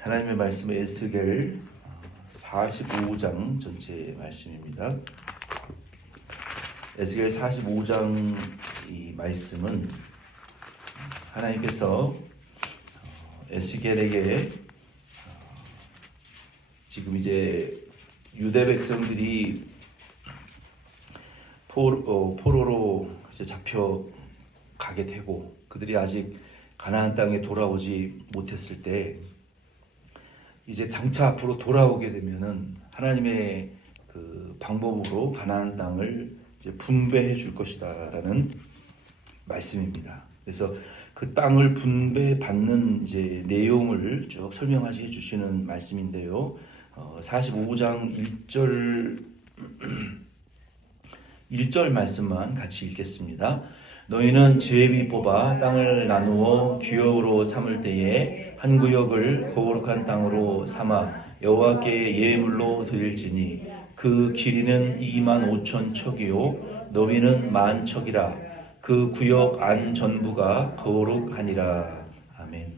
하나님의 말씀은 에스겔 45장 전체 말씀입니다. 에스겔 45장 이 말씀은 하나님께서 에스겔에게 지금 이제 유대 백성들이 포로로 이제 잡혀가게 되고 그들이 아직 가나안 땅에 돌아오지 못했을 때 이제 장차 앞으로 돌아오게 되면은 하나님의 그 방법으로 가나안 땅을 이제 분배해 줄 것이다라는 말씀입니다. 그래서 그 땅을 분배받는 이제 내용을 쭉 설명해 주시는 말씀인데요. 45장 1절 말씀만 같이 읽겠습니다. 너희는 제비 뽑아 땅을 나누어 기업으로 삼을 때에 한 구역을 거룩한 땅으로 삼아 여호와께 예물로 드릴지니 그 길이는 2만 5천 척이요 너비는 1만 척이라. 그 구역 안 전부가 거룩하니라. 아멘.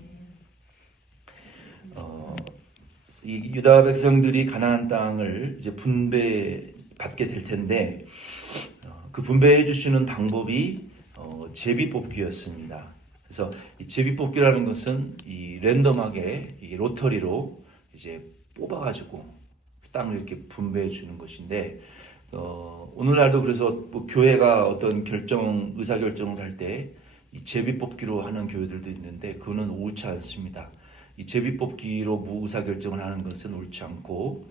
이 유다 백성들이 가나안 땅을 이제 분배받게 될 텐데 그 분배해 주시는 방법이 제비 뽑기였습니다. 그래서 이 제비 뽑기라는 것은 이 랜덤하게 이 로터리로 이제 뽑아가지고 땅을 이렇게 분배해 주는 것인데 오늘날도 그래서 뭐 교회가 어떤 의사 결정을 할 때 이 제비 뽑기로 하는 교회들도 있는데 그거는 옳지 않습니다. 이 제비 뽑기로 의사 결정을 하는 것은 옳지 않고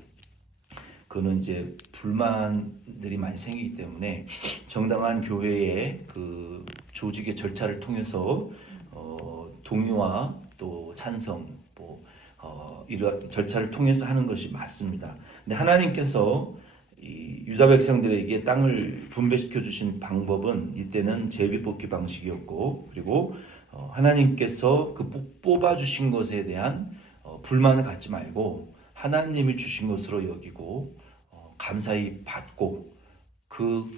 그거는 이제 불만들이 많이 생기기 때문에 정당한 교회의 그 조직의 절차를 통해서 동의와 또 찬성 이러한 절차를 통해서 하는 것이 맞습니다. 근데 하나님께서 이 유다 백성들에게 땅을 분배시켜 주신 방법은 이때는 제비뽑기 방식이었고 그리고 하나님께서 그 뽑아 주신 것에 대한 불만을 갖지 말고 하나님이 주신 것으로 여기고 감사히 받고 그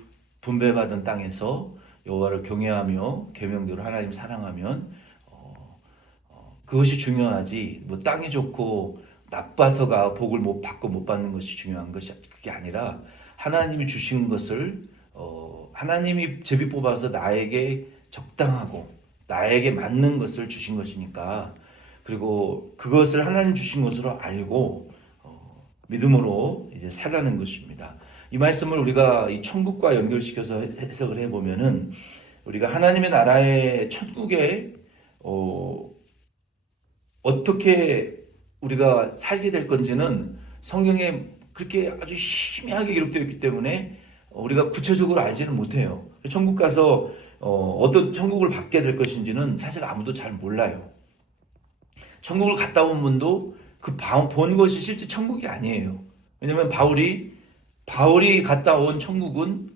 분배받은 땅에서 여호와를 경외하며 계명대로 하나님 사랑하면 그것이 중요하지 뭐 땅이 좋고 나빠서가 복을 못 받고 못 받는 것이 중요한 것이 그게 아니라 하나님이 주신 것을 하나님이 제비 뽑아서 나에게 적당하고 나에게 맞는 것을 주신 것이니까 그리고 그것을 하나님 주신 것으로 알고 믿음으로 이제 살라는 것입니다. 이 말씀을 우리가 이 천국과 연결시켜서 해석을 해보면은 우리가 하나님의 나라의 천국에 어떻게 우리가 살게 될 건지는 성경에 그렇게 아주 희미하게 기록되어 있기 때문에 우리가 구체적으로 알지는 못해요. 천국 가서 어떤 천국을 받게 될 것인지는 사실 아무도 잘 몰라요. 천국을 갔다 온 분도 그 본 것이 실제 천국이 아니에요. 왜냐하면 바울이 갔다 온 천국은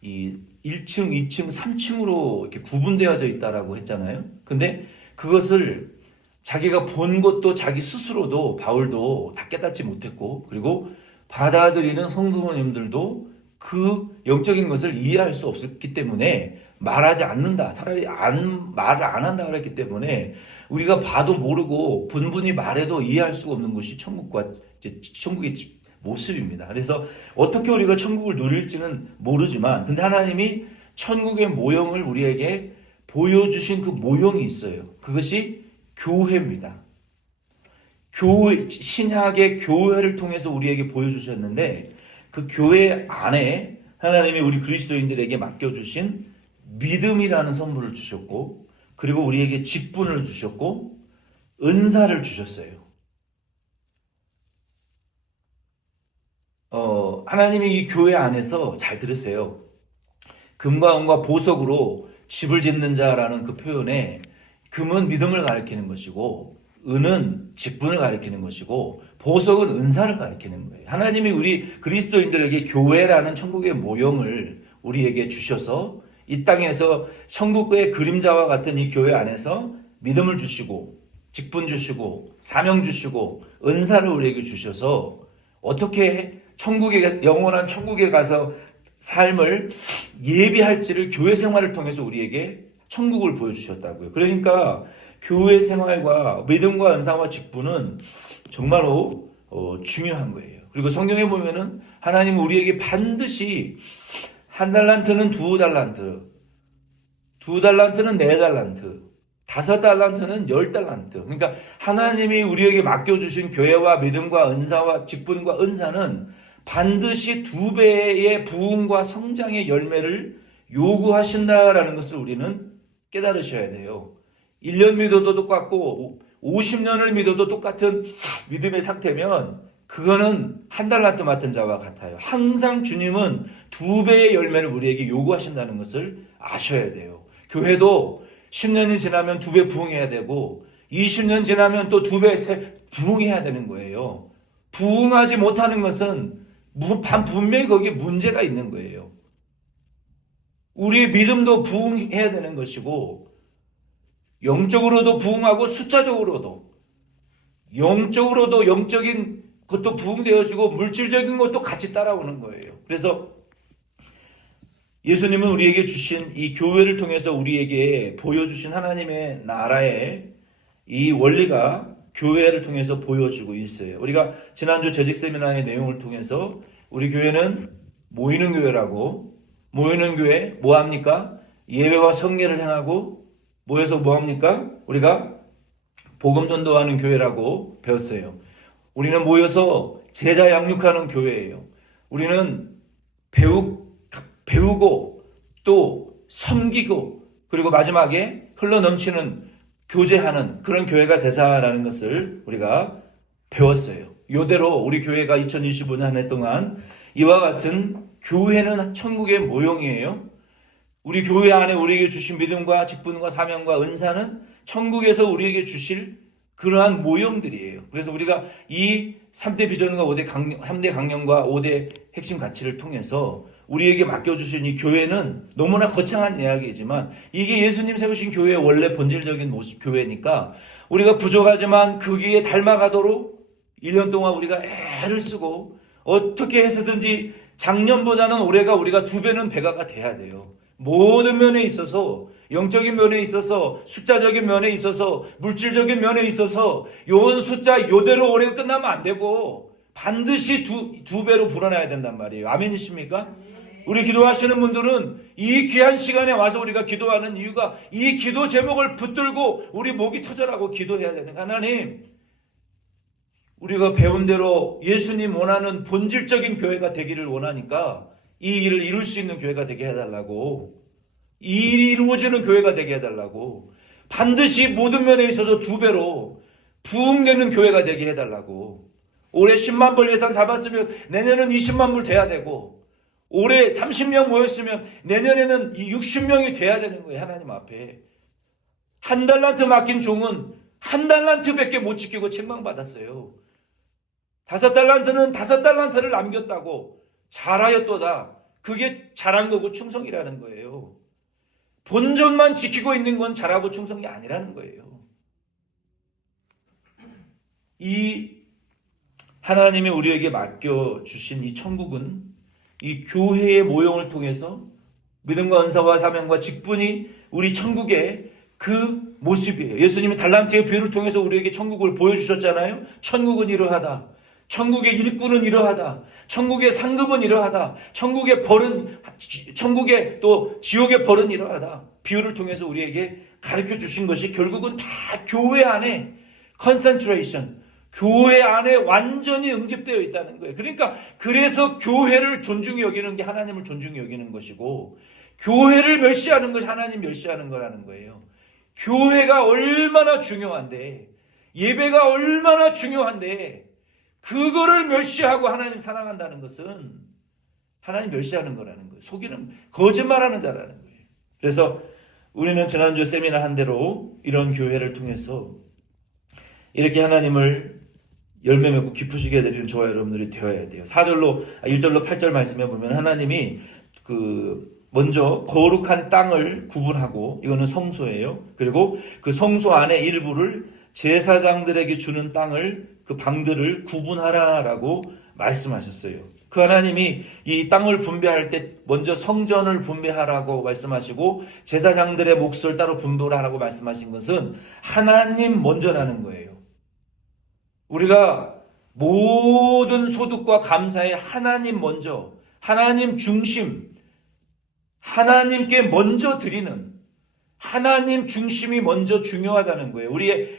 이 1층, 2층, 3층으로 이렇게 구분되어져 있다라고 했잖아요. 근데 그것을 자기가 본 것도 자기 스스로도 바울도 다 깨닫지 못했고 그리고 받아들이는 성도님들도 그 영적인 것을 이해할 수 없었기 때문에 말하지 않는다. 차라리 말을 안 한다 그랬기 때문에 우리가 봐도 모르고 본분이 말해도 이해할 수가 없는 것이 천국의 모습입니다. 그래서 어떻게 우리가 천국을 누릴지는 모르지만 근데 하나님이 천국의 모형을 우리에게 보여주신 그 모형이 있어요. 그것이 교회입니다. 신약의 교회를 통해서 우리에게 보여주셨는데 그 교회 안에 하나님이 우리 그리스도인들에게 맡겨주신 믿음이라는 선물을 주셨고 그리고 우리에게 직분을 주셨고 은사를 주셨어요. 하나님이 이 교회 안에서 잘 들으세요. 금과 은과 보석으로 집을 짓는 자라는 그 표현에 금은 믿음을 가리키는 것이고 은은 직분을 가리키는 것이고 보석은 은사를 가리키는 거예요. 하나님이 우리 그리스도인들에게 교회라는 천국의 모형을 우리에게 주셔서 이 땅에서 천국의 그림자와 같은 이 교회 안에서 믿음을 주시고 직분 주시고 사명 주시고 은사를 우리에게 주셔서 어떻게 영원한 천국에 가서 삶을 예비할지를 교회 생활을 통해서 우리에게 천국을 보여주셨다고요. 그러니까 교회 생활과 믿음과 은사와 직분은 정말로 중요한 거예요. 그리고 성경에 보면은 하나님은 우리에게 반드시 1달란트는 2달란트, 2달란트는 4달란트, 5달란트는 10달란트. 그러니까 하나님이 우리에게 맡겨주신 교회와 믿음과 은사와 직분과 은사는 반드시 2배의 부흥과 성장의 열매를 요구하신다라는 것을 우리는 깨달으셔야 돼요. 1년 믿어도 똑같고 50년을 믿어도 똑같은 믿음의 상태면 그거는 1달란트 맡은 자와 같아요. 항상 주님은 2배의 열매를 우리에게 요구하신다는 것을 아셔야 돼요. 교회도 10년이 지나면 2배 부흥해야 되고 20년 지나면 또 2배 부흥해야 되는 거예요. 부흥하지 못하는 것은 분명히 거기에 문제가 있는 거예요. 우리의 믿음도 부흥해야 되는 것이고 영적으로도 부흥하고 숫자적으로도 영적으로도 영적인 것도 부흥되어지고 물질적인 것도 같이 따라오는 거예요. 그래서 예수님은 우리에게 주신 이 교회를 통해서 우리에게 보여주신 하나님의 나라의 이 원리가 교회를 통해서 보여주고 있어요. 우리가 지난주 재직 세미나의 내용을 통해서 우리 교회는 모이는 교회라고, 모이는 교회 뭐 합니까? 예배와 성례를 행하고 모여서 뭐 합니까? 우리가 복음 전도하는 교회라고 배웠어요. 우리는 모여서 제자 양육하는 교회예요. 우리는 배우고 또 섬기고 그리고 마지막에 흘러넘치는 교제하는 그런 교회가 되자라는 것을 우리가 배웠어요. 이대로 우리 교회가 2025년 한 해 동안 이와 같은 교회는 천국의 모형이에요. 우리 교회 안에 우리에게 주신 믿음과 직분과 사명과 은사는 천국에서 우리에게 주실 그러한 모형들이에요. 그래서 우리가 이 3대 비전과 3대 강령과 5대 핵심 가치를 통해서 우리에게 맡겨주신 이 교회는 너무나 거창한 이야기이지만 이게 예수님 세우신 교회의 원래 본질적인 모습 교회니까 우리가 부족하지만 거기에 닮아가도록 1년 동안 우리가 애를 쓰고 어떻게 해서든지 작년보다는 올해가 우리가 2배는 배가가 돼야 돼요. 모든 면에 있어서 영적인 면에 있어서 숫자적인 면에 있어서 물질적인 면에 있어서 요 숫자 요대로 올해가 끝나면 안 되고 반드시 두 배로 불어나야 된단 말이에요. 아멘이십니까? 우리 기도하시는 분들은 이 귀한 시간에 와서 우리가 기도하는 이유가 이 기도 제목을 붙들고 우리 목이 터져라고 기도해야 되는 거예요. 하나님, 우리가 배운 대로 예수님 원하는 본질적인 교회가 되기를 원하니까 이 일을 이룰 수 있는 교회가 되게 해달라고, 이 일이 이루어지는 교회가 되게 해달라고, 반드시 모든 면에 있어서 2배로 부흥되는 교회가 되게 해달라고. 올해 10만 불 예산 잡았으면 내년은 20만 불 돼야 되고, 올해 30명 모였으면 내년에는 60명이 돼야 되는 거예요. 하나님 앞에. 1달란트 맡긴 종은 1달란트밖에 못 지키고 책망받았어요. 5달란트는 5달란트를 남겼다고 잘하였도다. 그게 잘한 거고 충성이라는 거예요. 본전만 지키고 있는 건 잘하고 충성이 아니라는 거예요. 이 하나님이 우리에게 맡겨주신 이 천국은 이 교회의 모형을 통해서 믿음과 은사와 사명과 직분이 우리 천국의 그 모습이에요. 예수님이 달란트의 비유를 통해서 우리에게 천국을 보여주셨잖아요. 천국은 이러하다. 천국의 일꾼은 이러하다. 천국의 상급은 이러하다. 천국의 벌은, 천국의 또 지옥의 벌은 이러하다. 비유를 통해서 우리에게 가르쳐 주신 것이 결국은 다 교회 안에 컨센트레이션, 교회 안에 완전히 응집되어 있다는 거예요. 그러니까 그래서 교회를 존중히 여기는 게 하나님을 존중히 여기는 것이고 교회를 멸시하는 것이 하나님 멸시하는 거라는 거예요. 교회가 얼마나 중요한데, 예배가 얼마나 중요한데 그거를 멸시하고 하나님 사랑한다는 것은 하나님 멸시하는 거라는 거예요. 속이는, 거짓말하는 자라는 거예요. 그래서 우리는 지난주 세미나 한 대로 이런 교회를 통해서 이렇게 하나님을 열매 맺고 기쁘시게 해드리는 저와 여러분들이 되어야 돼요. 1절로 8절 말씀에 보면 하나님이 먼저 거룩한 땅을 구분하고, 이거는 성소예요. 그리고 그 성소 안에 일부를 제사장들에게 주는 땅을, 그 방들을 구분하라라고 말씀하셨어요. 그 하나님이 이 땅을 분배할 때 먼저 성전을 분배하라고 말씀하시고 제사장들의 몫을 따로 분배하라고 말씀하신 것은 하나님 먼저라는 거예요. 우리가 모든 소득과 감사에 하나님 먼저, 하나님 중심, 하나님께 먼저 드리는 하나님 중심이 먼저 중요하다는 거예요.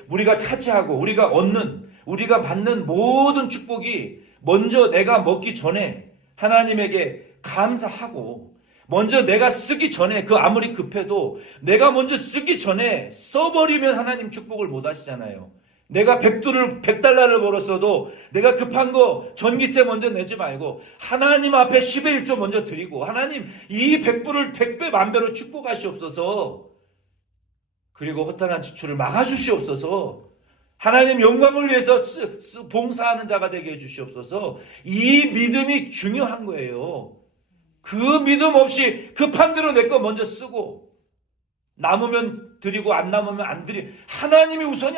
우리가 차지하고 우리가 얻는, 우리가 받는 모든 축복이 먼저 내가 먹기 전에 하나님에게 감사하고, 먼저 내가 쓰기 전에, 그 아무리 급해도 내가 먼저 쓰기 전에 써버리면 하나님 축복을 못 하시잖아요. 내가 100달러를 벌었어도 내가 급한 거 전기세 먼저 내지 말고 하나님 앞에 10의 1조 먼저 드리고, 하나님 이 100불을 100배 만배로 축복하시옵소서. 그리고 허탄한 지출을 막아주시옵소서. 하나님 영광을 위해서 봉사하는 자가 되게 해주시옵소서. 이 믿음이 중요한 거예요. 그 믿음 없이 급한 대로 내 거 먼저 쓰고 남으면 드리고 안 남으면 안 드리. 하나님이 우선이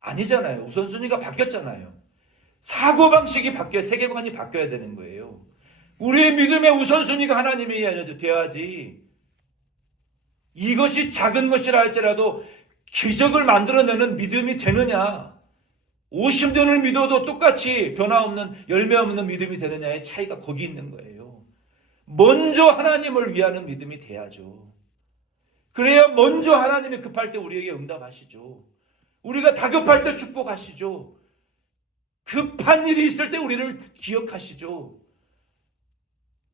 아니잖아요. 우선순위가 바뀌었잖아요. 사고방식이 바뀌어야, 세계관이 바뀌어야 되는 거예요. 우리의 믿음의 우선순위가 하나님이 돼야지. 이것이 작은 것이라 할지라도 기적을 만들어내는 믿음이 되느냐, 50년을 믿어도 똑같이 변화없는, 열매 없는 믿음이 되느냐의 차이가 거기 있는 거예요. 먼저 하나님을 위하는 믿음이 돼야죠. 그래야 먼저 하나님이 급할 때 우리에게 응답하시죠. 우리가 다급할 때 축복하시죠. 급한 일이 있을 때 우리를 기억하시죠.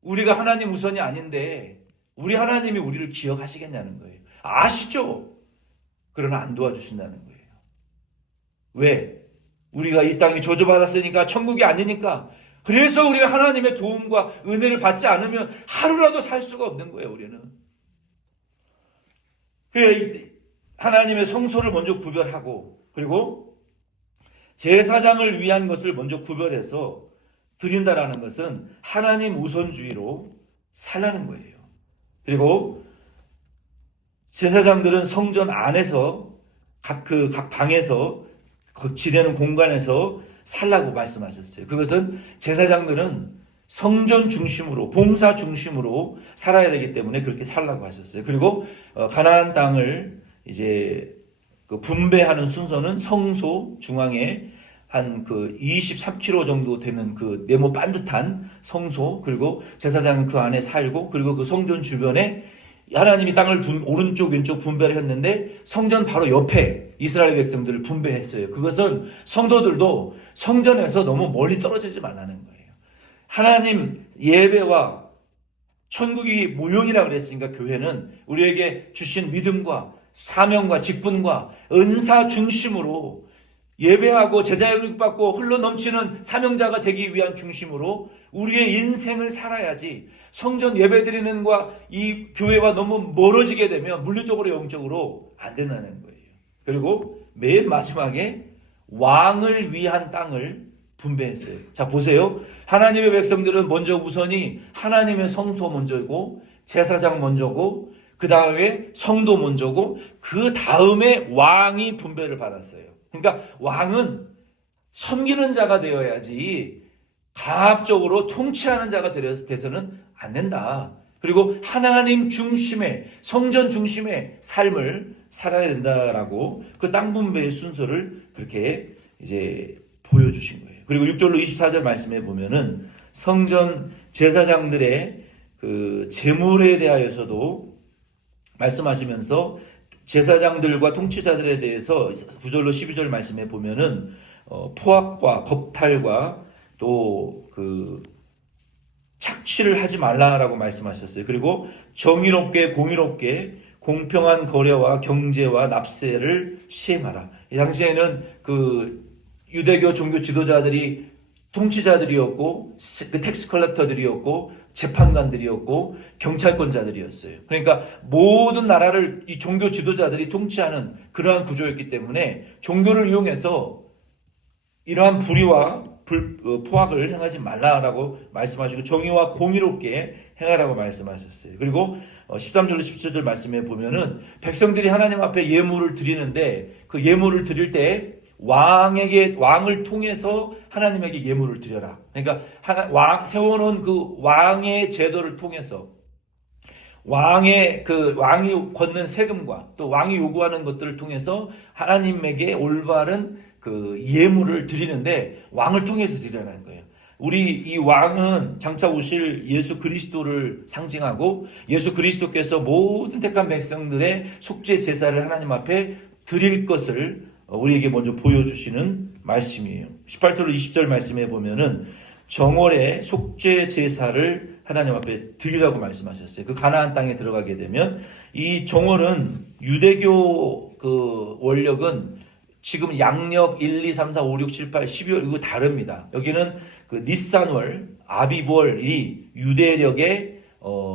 우리가 하나님 우선이 아닌데 우리 하나님이 우리를 기억하시겠냐는 거예요. 아시죠? 그러나 안 도와주신다는 거예요. 왜? 우리가 이 땅이 저주받았으니까, 천국이 아니니까. 그래서 우리가 하나님의 도움과 은혜를 받지 않으면 하루라도 살 수가 없는 거예요, 우리는. 그래, 하나님의 성소를 먼저 구별하고, 그리고 제사장을 위한 것을 먼저 구별해서 드린다라는 것은 하나님 우선주의로 살라는 거예요. 그리고 제사장들은 성전 안에서 각 방에서 지내는 공간에서 살라고 말씀하셨어요. 그것은 제사장들은 성전 중심으로, 봉사 중심으로 살아야 되기 때문에 그렇게 살라고 하셨어요. 그리고 가나안 땅을 이제 그 분배하는 순서는 성소 중앙에 한 그 23km 정도 되는 그 네모 반듯한 성소, 그리고 제사장은 그 안에 살고, 그리고 그 성전 주변에 하나님이 땅을 오른쪽 왼쪽 분배를 했는데 성전 바로 옆에 이스라엘 백성들을 분배했어요. 그것은 성도들도 성전에서 너무 멀리 떨어지지 말라는 거예요. 하나님 예배와 천국이 모형이라 그랬으니까 교회는 우리에게 주신 믿음과 사명과 직분과 은사 중심으로 예배하고 제자연을 받고 흘러넘치는 사명자가 되기 위한 중심으로 우리의 인생을 살아야지, 성전 예배드리는 것과 이 교회와 너무 멀어지게 되면 물리적으로 영적으로 안 된다는 거예요. 그리고 맨 마지막에 왕을 위한 땅을 분배했어요. 자, 보세요. 하나님의 백성들은 먼저 우선이 하나님의 성소 먼저고, 제사장 먼저고, 그 다음에 성도 먼저고, 그 다음에 왕이 분배를 받았어요. 그러니까 왕은 섬기는 자가 되어야지 가압적으로 통치하는 자가 돼서는 안 된다. 그리고 하나님 중심의, 성전 중심의 삶을 살아야 된다라고 그 땅 분배의 순서를 그렇게 이제 보여주신 거예요. 그리고 6절로 24절 말씀에 보면은 성전 제사장들의 그 재물에 대하여서도 말씀하시면서 제사장들과 통치자들에 대해서 9절로 12절 말씀에 보면은 포악과 겁탈과 또 그 착취를 하지 말라라고 말씀하셨어요. 그리고 정의롭게 공의롭게 공평한 거래와 경제와 납세를 시행하라. 이 당시에는 그 유대교 종교 지도자들이 통치자들이었고, 그 텍스 컬렉터들이었고, 재판관들이었고, 경찰권자들이었어요. 그러니까 모든 나라를 이 종교 지도자들이 통치하는 그러한 구조였기 때문에 종교를 이용해서 이러한 불의와 포악을 행하지 말라라고 말씀하시고, 정의와 공의롭게 행하라고 말씀하셨어요. 그리고 13절로 17절 말씀에 보면은 백성들이 하나님 앞에 예물을 드리는데 그 예물을 드릴 때 왕을 통해서 하나님에게 예물을 드려라. 그러니까 세워놓은 그 왕의 제도를 통해서 왕이 걷는 세금과 또 왕이 요구하는 것들을 통해서 하나님에게 올바른 그 예물을 드리는데 왕을 통해서 드리라는 거예요. 우리 이 왕은 장차 오실 예수 그리스도를 상징하고 예수 그리스도께서 모든 택한 백성들의 속죄 제사를 하나님 앞에 드릴 것을 우리에게 먼저 보여주시는 말씀이에요. 18절 20절 말씀에 보면은 정월에 속죄 제사를 하나님 앞에 드리라고 말씀하셨어요. 그 가나안 땅에 들어가게 되면 이 정월은 유대교 그 원력은 지금 양력 1, 2, 3, 4, 5, 6, 7, 8, 12월 이거 다릅니다. 여기는 그 니산월, 아비월이 유대력의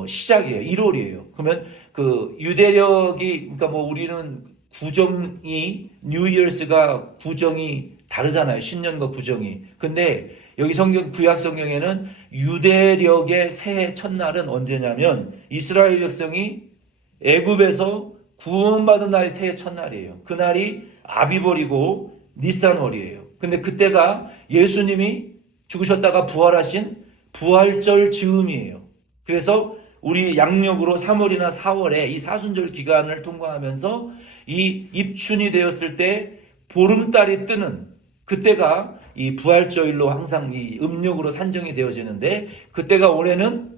시작이에요. 1월이에요. 그러면 그 유대력이 그러니까 뭐 우리는 구정이 뉴 이어스가 구정이 다르잖아요. 신년과 구정이. 근데 여기 구약 성경에는 유대력의 새해 첫날은 언제냐면 이스라엘 백성이 애굽에서 구원받은 날이 새해 첫날이에요. 그날이 아비벌이고 니산월이에요. 근데 그때가 예수님이 죽으셨다가 부활하신 부활절 즈음이에요. 그래서 우리 양력으로 3월이나 4월에 이 사순절 기간을 통과하면서 이 입춘이 되었을 때 보름달이 뜨는 그때가 이 부활절로 항상 이 음력으로 산정이 되어지는데 그때가 올해는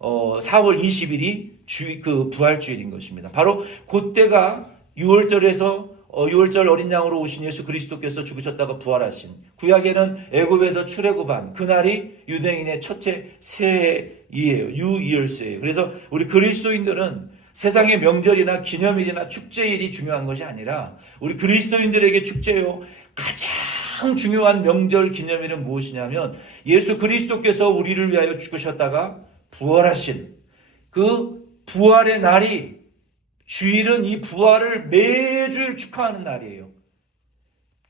4월 20일이 그 부활주일인 것입니다. 바로 그때가 6월절 어린 양으로 오신 예수 그리스도께서 죽으셨다가 부활하신 구약에는 애굽에서 출애굽한 그날이 유대인의 첫째 새해이에요. 유이얼스예요. 그래서 우리 그리스도인들은 세상의 명절이나 기념일이나 축제일이 중요한 것이 아니라 우리 그리스도인들에게 축제요 가장 중요한 명절 기념일은 무엇이냐면 예수 그리스도께서 우리를 위하여 죽으셨다가 부활하신 그 부활의 날이 주일은 이 부활을 매주일 축하하는 날이에요.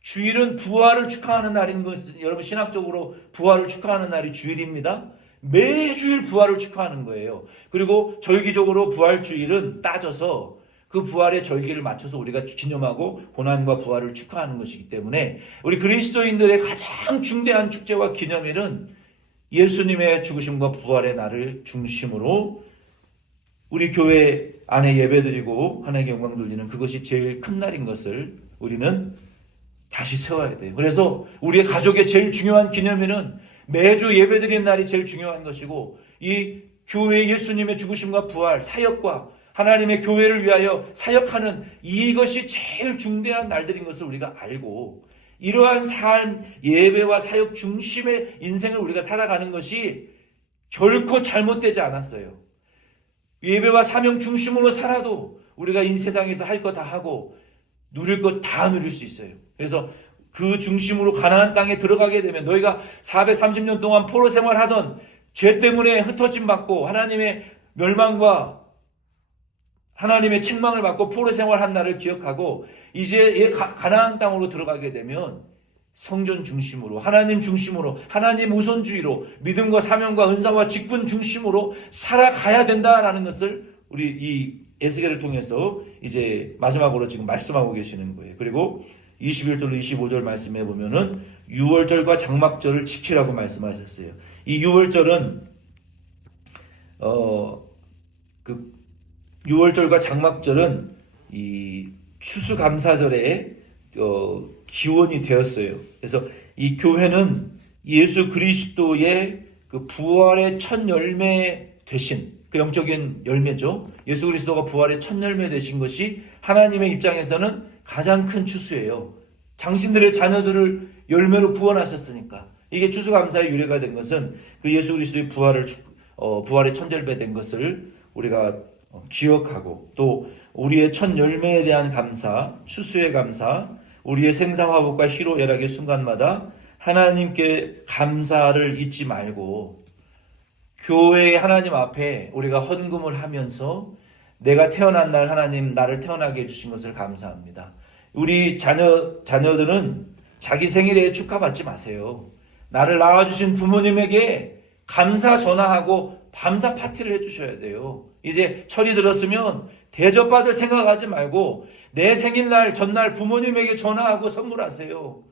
주일은 부활을 축하하는 날인 것은 여러분 신학적으로 부활을 축하하는 날이 주일입니다. 매주일 부활을 축하하는 거예요. 그리고 절기적으로 부활주일은 따져서 그 부활의 절기를 맞춰서 우리가 기념하고 고난과 부활을 축하하는 것이기 때문에 우리 그리스도인들의 가장 중대한 축제와 기념일은 예수님의 죽으심과 부활의 날을 중심으로 우리 교회 안에 예배드리고 하나님께 영광 돌리는 그것이 제일 큰 날인 것을 우리는 다시 세워야 돼요. 그래서 우리의 가족의 제일 중요한 기념일은 매주 예배드리는 날이 제일 중요한 것이고 이 교회 예수님의 죽으심과 부활, 사역과 하나님의 교회를 위하여 사역하는 이것이 제일 중대한 날들인 것을 우리가 알고 이러한 삶, 예배와 사역 중심의 인생을 우리가 살아가는 것이 결코 잘못되지 않았어요. 예배와 사명 중심으로 살아도 우리가 이 세상에서 할 거 다 하고 누릴 것 다 누릴 수 있어요. 그래서 그 중심으로 가나안 땅에 들어가게 되면 너희가 430년 동안 포로 생활하던 죄 때문에 흩어짐 받고 하나님의 멸망과 하나님의 책망을 받고 포로 생활한 날을 기억하고 이제 가나안 땅으로 들어가게 되면 성전 중심으로 하나님 중심으로 하나님 우선주의로 믿음과 사명과 은사와 직분 중심으로 살아가야 된다라는 것을 우리 이 에스겔을 통해서 이제 마지막으로 지금 말씀하고 계시는 거예요. 그리고 21절 25절 말씀해 보면은 유월절과 장막절을 지키라고 말씀하셨어요. 이 유월절은 그 유월절과 장막절은 이 추수감사절에 기원이 되었어요. 그래서 이 교회는 예수 그리스도의 그 부활의 첫 열매 되신 그 영적인 열매죠. 예수 그리스도가 부활의 첫 열매 되신 것이 하나님의 입장에서는 가장 큰 추수예요. 당신들의 자녀들을 열매로 구원하셨으니까. 이게 추수감사의 유래가 된 것은 그 예수 그리스도의 부활의 첫 열매 된 것을 우리가 기억하고 또 우리의 첫 열매에 대한 감사, 추수의 감사, 우리의 생사화복과 희로애락의 순간마다 하나님께 감사를 잊지 말고 교회의 하나님 앞에 우리가 헌금을 하면서 내가 태어난 날 하나님 나를 태어나게 해주신 것을 감사합니다. 우리 자녀들은 자기 생일에 축하받지 마세요. 나를 낳아주신 부모님에게 감사 전화하고 감사 파티를 해주셔야 돼요. 이제 철이 들었으면 대접받을 생각하지 말고 내 생일날 전날 부모님에게 전화하고 선물하세요.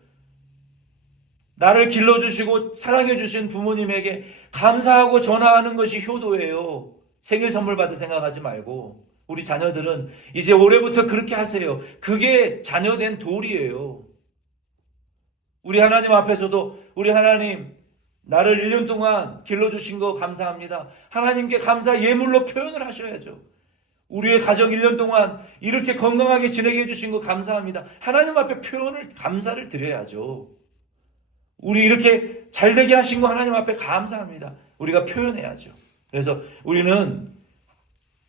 나를 길러주시고 사랑해주신 부모님에게 감사하고 전화하는 것이 효도예요. 생일 선물 받을 생각하지 말고. 우리 자녀들은 이제 올해부터 그렇게 하세요. 그게 자녀된 도리예요. 우리 하나님 앞에서도 우리 하나님 나를 1년 동안 길러주신 거 감사합니다. 하나님께 감사 예물로 표현을 하셔야죠. 우리의 가정 1년 동안 이렇게 건강하게 지내게 해주신 거 감사합니다. 하나님 앞에 감사를 드려야죠. 우리 이렇게 잘되게 하신 거 하나님 앞에 감사합니다. 우리가 표현해야죠. 그래서 우리는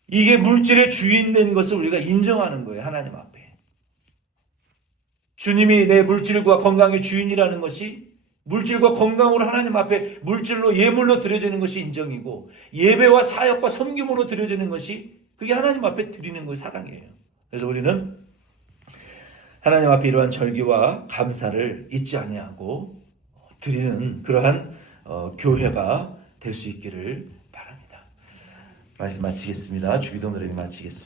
이게 물질의 주인된 것을 우리가 인정하는 거예요. 하나님 앞에. 주님이 내 물질과 건강의 주인이라는 것이 물질과 건강으로 하나님 앞에 물질로 예물로 드려지는 것이 인정이고 예배와 사역과 섬김으로 드려지는 것이 그게 하나님 앞에 드리는 것이 사랑이에요. 그래서 우리는 하나님 앞에 이러한 절기와 감사를 잊지 아니하고 드리는 그러한 교회가 될 수 있기를 바랍니다. 말씀 마치겠습니다. 주기도 노래 마치겠습니다.